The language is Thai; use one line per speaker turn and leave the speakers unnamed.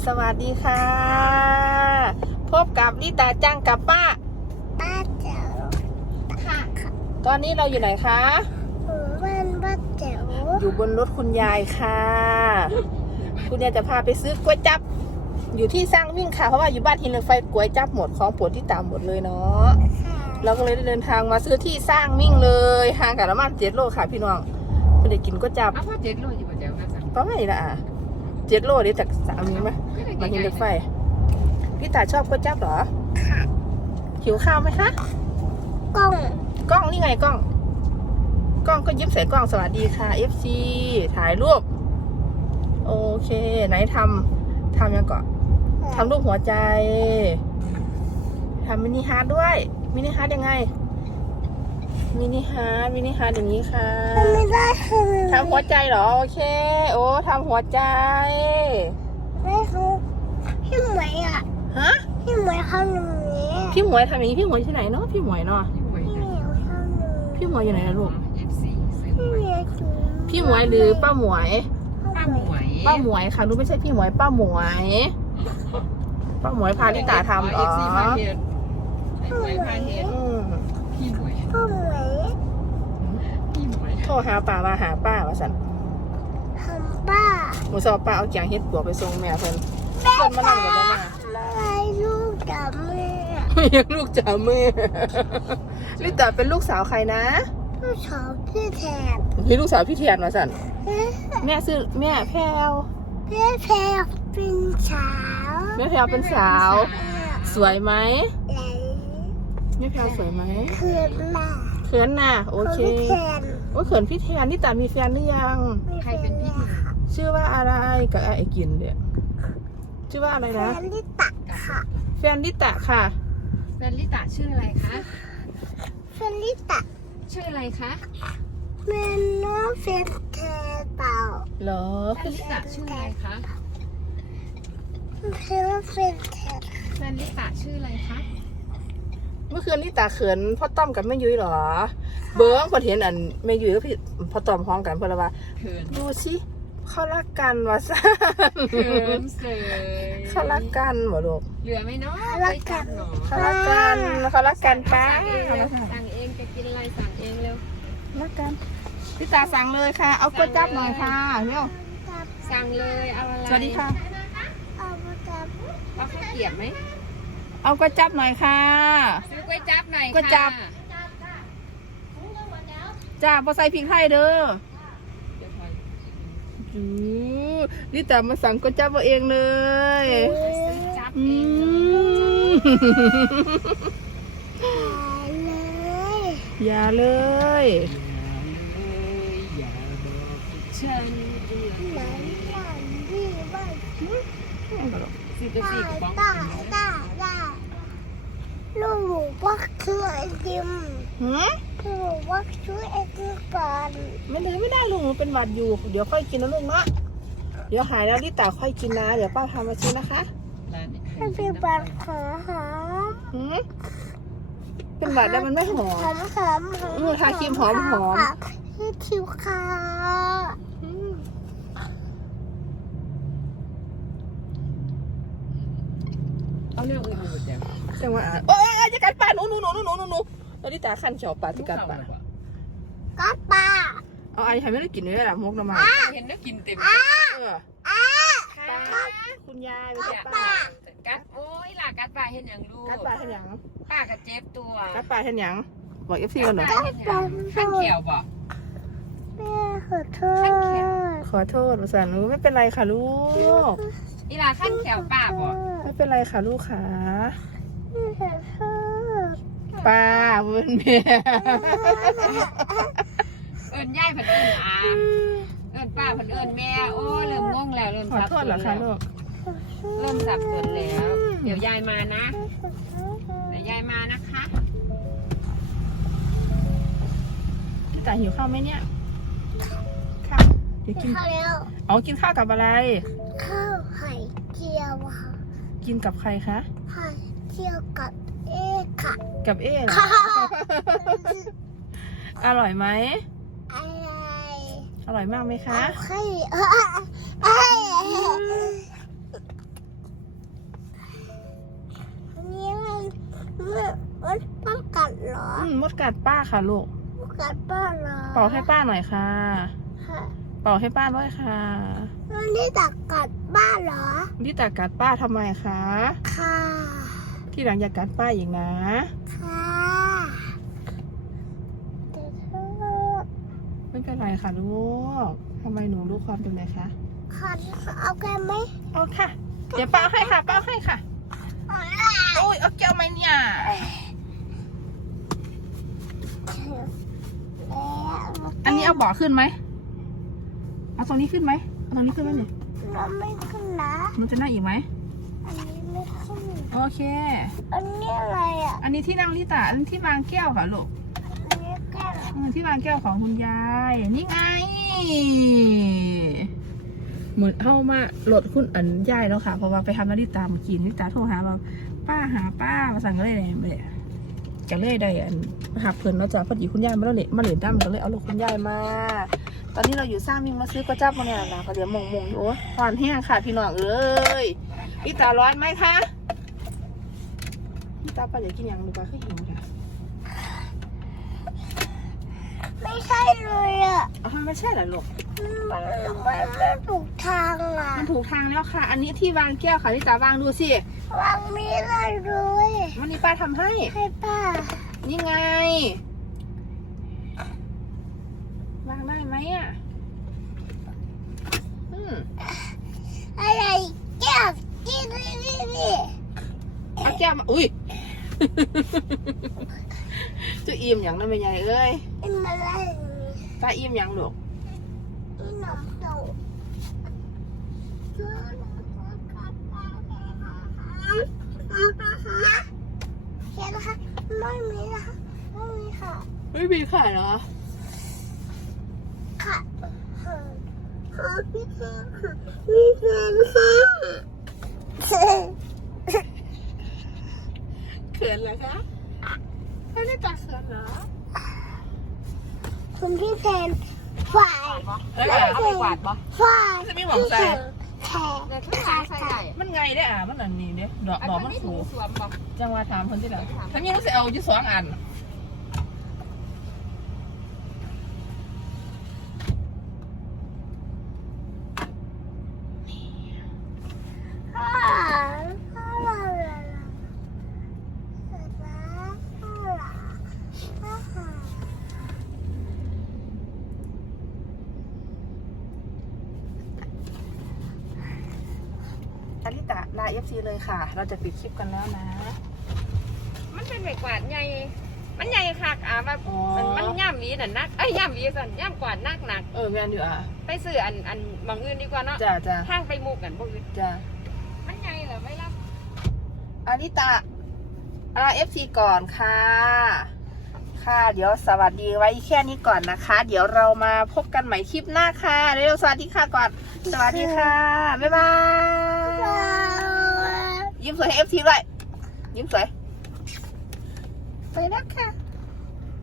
สวัสดีค่ะพบกับลิตาจังกับป้า
เจ๋ว
ค่ะตอนนี้เราอยู่ไหนคะ
บ้านป้าเจ๋ว
อยู่บนรถคุณยายค่ะคุณยายจะพาไปซื้อก๋วยจั๊บอยู่ที่สร้างวิ่งค่ะเพราะว่าอยู่บ้านหินเหล็กไฟก๋วยจั๊บหมดของโปรดที่ตามหมดเลยเนาะเราก็เลยได้เดินทางมาซื้อที่สร้างวิ่งเลยห่างกันประมาณ7 โลค่ะพี่น้องเพื่อได้กินก๋วยจั๊บ
พ่อ7 โลอยู่บ่เจ๋วนะจ๊ะ
ประมาณนี้ละ7 โลเดี๋ยวจากสามนี้ไหมมาหินเหล็กไฟพี่ตาชอบก๋วยจั๊บเหรอ
ค่ะ
หิวข้าวไหมคะ
กล้อง
นี่ไงกล้องก็ยิ้มใส่กล้องสวัสดีค่ะ FC ถ่ายรูปโอเคไหนทำยังก่อนทำรูปหัวใจทำมินิฮาร์ดด้วยมินิฮาร์ดยังไงมินิฮาร์ดอย่างนี้ค่ะ
ไม่ได้
ทำหัวใจเหรอโอเคโอ้ทำหัวใจ
ไม่คือพี่หมวยอ่ะ
ฮะ
พี่หมวยทำอย่างนี้
พี่หมวยทำอย่างนี้พี่หมวยที่ไหนเนาะพี่หมวยเนาะพี่หมวยอยู่ไหนนะลูกพี่หมวยหรือป้าหมวยป้าหมวยค่ะรู้ไม่ใช่พี่หมวยป้าหมวยพาลิตาทำเหรอ
พาเฮ็ดพี่หมวย
โทรหาป้ามาหาป้าว่าสัน
ทำป้า
หนูสอบป้าเอาแกงเฮ็ดปัวไปส่งแม่เพิ่นมานั่งกับมา
อะไรลูกจ๋าแม่
ยังลูกจ๋าแม่ลิตาเป็นลูกสาวใครนะ
ลูกสาวพี่แทน
ลูกสาวพี่แทนมาสันแม่ซื้อแม่แพรว
เป็นสาว
แม่แพรวเป็นสาวสวยไหมแม่แพรวสวยไหม
เขินน่ะ
โอเคโอ้เขินพี่แทนนี่ตามีแฟนหรือยัง
ใครเป็นพี่แทน
ชื่อว่าอะไรกับไอ้กินเนี่ยชื่อว่าอะไรนะ
แฟนลิตะค่ะ
แฟนลิตะค่ะ
แฟนลิตะชื่ออะไรคะ
แฟนลิตะ
ชื่ออะไรคะ
แม่น้องแฟนเธอเปล่า
เหรอ
แฟนลิตะชื่ออะไรคะ
แฟน
ลิตะชื่ออะไรคะ
เมื่อคืนลิตาเขินพ่อต้อมกับแม่ยุ้ยเหรอเบิ้งพอเห็นอันแม่ยุ้ยกับพี่พ่อต้อมพร้อมกันเพราะว่าดูสิเขารักกันวะซ่าเขารักกันเหรอลูก
เหลือไหมเนาะ
รักกันป้า
สั่งเองจะกินอะไรสั่งเองเร็ว
รักกันพี่ตาสั่งเลยค่ะเอาก๋วยจั๊บหน่อยค่ะเร็ว
สั่งเลยเอาอะไร
สวัสดีค่ะ
เอา
ข้าวเกรี๊ยวไหม
เอาก๋วยจั๊บหน่อยค่ะ
ซื้อก๋วยจั๊บหน่อยค่ะ
ก๋วยจั๊บจ้าพอใส่พริกไทยเด้อนี่แต่มาสั่งก๋วยจั๊บเอาเองเลยอย่าเลย
ฉัน
ลูกว่าคือไอติมลูกว่าคือไอติมก่อน
ไม่ได้ลุงเป็นหวัดอยู่เดี๋ยวค่อยกินนะลุงเนาะเดี๋ยวหายแล้วลิตาค่อยกินนะเดี๋ยวป้าทำมาชิมนะคะ
เป็นหวัดหอม
เป็นหวัดแล้วมันไม่หอมทาครีมหอม
ที่คิวค่ะ
เอาเรื่องอื่นมาแจ้ง
จังหวะโอ้ยจะกัดปลาหนูแล้วลิตาขั้นเขียวปลาจะกัดปลาเอาไอ้ใครไม่ได้กินด้วยล่ะมกน้ำมัน
เห็นได้กินเต็ม
คุณยาย
กัดโอ้ยล่ะกัดปลาเห็นอย่างลูก
กัดปลาเห็นอย่าง
ป้ากับเจ็บตัว
กัดปลาเห็นอย่างบอกFCก่อนหน่อย
ขั้นเขียวบอก
แม่
ขอโทษภาษาหนูไม่เป็นไรค่ะลูก
อีล่ะขั้นเขียวป้าบอก
ไม่เป็นไรค่ะลูกขาป้าเวิร์นเมีย
ย่ายผันป้าผันแม่โอ้เริ่มงงแล้วเริ่มสับสนแล้วเริ่มสับสนแล้วเดี๋ยวยายมานะนะคะ
พี่ตาหิวข้าวไหมเนี่ยข้าวเดี๋ยวกิน
ข้าวแล้ว
กินข้าวกับอะไร
ข้าวไข่เจียวค่ะ
กินกับใครคะ
ไข่เจียวกับค่ะ
กับเหรออร่อยไหมอร่อยมากไหมคะดกัดป้าค่ะลูก
มดกัดป้าเหรอ
เป่าให้ป้าหน่อยค่ะ
ค่ะ
เป่าให้ป้าด้วยค่ะ
แล้วนี่ตักกัดป้าเหรอ
นี่แต่กัดป้าทำไมคะ
ค่ะ
ที่หลังอย่ากัดป้าอีกนะ
ค่ะแต่เธอ
ไม่เป็นไรค่ะลูกทำไมหนูรู้ความเป็นไรคะ
ขอเอาแกไหม
เอาค่ะ เดี๋ยวเป่าให้ค่ะเป่าให้ค่ะ
เอาละ
โอ้ยเอาแก้วไหมเนี่ย อันนี้เอาเบาะขึ้นไหมเอาตรงนี้ขึ้นไหมเอาตรงนี้ขึ้นไหมเนี่ย
เราไม่ขึ้นนะ
มันจะนั่งอีกไหม
อันนี้ไม่ขึ้น
โอเค
อันนี้อะไรอ่ะ
อันนี้ที่นั่งลิตาอันนี้ที่วางแก้วค่ะลูก
อันนี้แก้ว
ที่วางแก้วของคุณยายนี่ไงเหมือนเข้ามาโหลดคุณอันยายแล้วค่ะเพราะว่าไปทำนาฬิตาเมื่อกี้นาฬิตาโทรหาเราป้าหาป้ามาสั่งก็เลยเลยจะเลยได้อันหักเพิ่นแล้วจ้ะพอดีคุณยายมาแล้วเละมาเหรียญดำก็เลยเอาลูกคุณยายมา ตอนนี้เราอยู่สร้างมิงมาซื้อกระจับมาเนี่ยนะก็เดี๋ยวมงอยู่หวานแห้งค่ะพี่น้องเอ้ยพี่ตาร้อนไหมคะพี่ตาป้าอยากกินอย่างหนูป้าคือหิวจ้ะ
ไม่ใช่เลยอ่ะ
อ๋อไม่ใช่เหรอลูก
มันถูกทางอ่ะ
มันถูกทางแล้วค่ะ อันนี้ที่วางแก้วค่ะที่ตาวางดูสิ
วางมีอะไรเลย
วันนี้ป้าทำให้
ให้ป้า
นี่ไง วางได้ไหมอ่ะ
อะไรแก้วนี่
เอาแก้วมาอุ้ย จะอิ่มอย่างนั้นเป็นไงเอ้ย
นี่มันอะไร
ตาอิ่มอย่างลูก
นี่น้ำเต้าเห็นนะคะไม่มีนะคะไม่มีค่ะ
ไม่มีค่ะเหรอ
ค่ะพี่แฟนค่ะพี่แฟนค่ะ
เขินเหรอคะไม่ได้ตาเขินเหรอ
คุณพี่แฟนฝ่าย
เอาไปกวาดปะ
ฝ่าย
จะมีหวังใจ
แขก
เดี๋ยวขึ้นทางใส่ได้
มันไงได้อ่ะมันอันนี้เด้ดอก
อัน
ดอก
นี้
มัน
ไม่ถู
สู
ก
ง
สวมปะ
จังหวะถามคนที่ไหนทั้งนี้ต้องเอาอยู่สองอัน อลิตาลาFCเลยค่ะ เราจะปิดคลิปกันแล้วนะ
มันเป็นไม้กวาดใหญ่ มันใหญ่คักแบบมันย่ำหวีน่ะนักย่ำหวีสั่นย่ำกวาดนัก
แม่นอยู่อ่ะ
ไปซื้ออันบางอื่นดีกว่าเนาะ
จ้า
ทางไปมุกกันบ่อื่น
จ้า
มันใหญ่เหรอไม่รับ
อลิตาFC ก่อนค่ะ ค่ะเดี๋ยวสวัสดีไว้แค่นี้ก่อนนะคะ เดี๋ยวเรามาพบกันใหม่คลิปหน้าค่ะเร็วสวัสดีค่ะก่อน สวัสดีค่ะ บ๊ายบาย ยิ้มสวยให้ FC ด้วยยิ้มสวย
ไปแล้วค่ะ